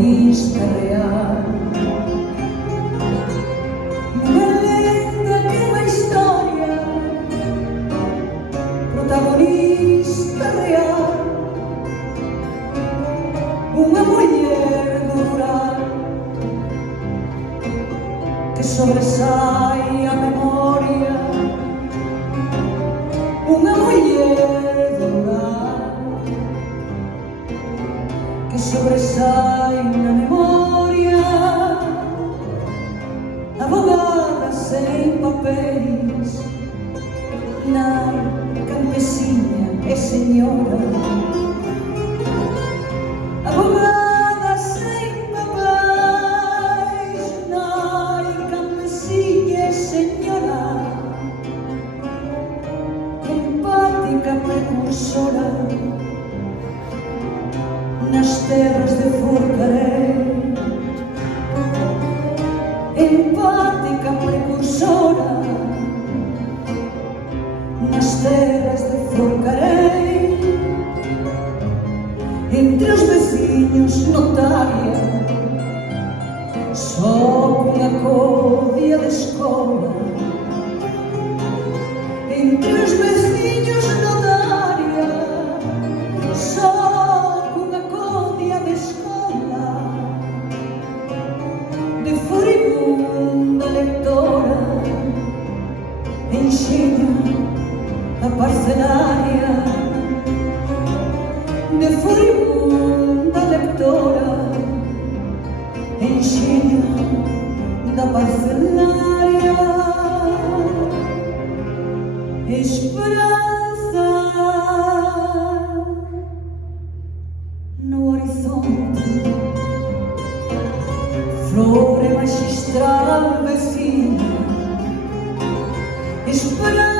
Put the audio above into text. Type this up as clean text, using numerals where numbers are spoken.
protagonista real. Unha lenda que unha historia, protagonista real. Unha muller do rural que sobresai a memoria. Unha muller do rural que sobresai na memoria. Abogada sen papéis, nai, campesiña e señora. Abogada sen papéis, nai, campesiña e señora. Empática precursora nas terras de Forcarei. Empática precursora nas terras de Forcarei. Entre os veciños notaria, só cunha codia de escola. Entre os veciños notaria, só cunha codia de escola. De furibunda lectora, enxiña a parcelaria. De furibunda lectora, enxiña da parcelaria. Esperanza no horizonte, flor magistral vecina. Esperanza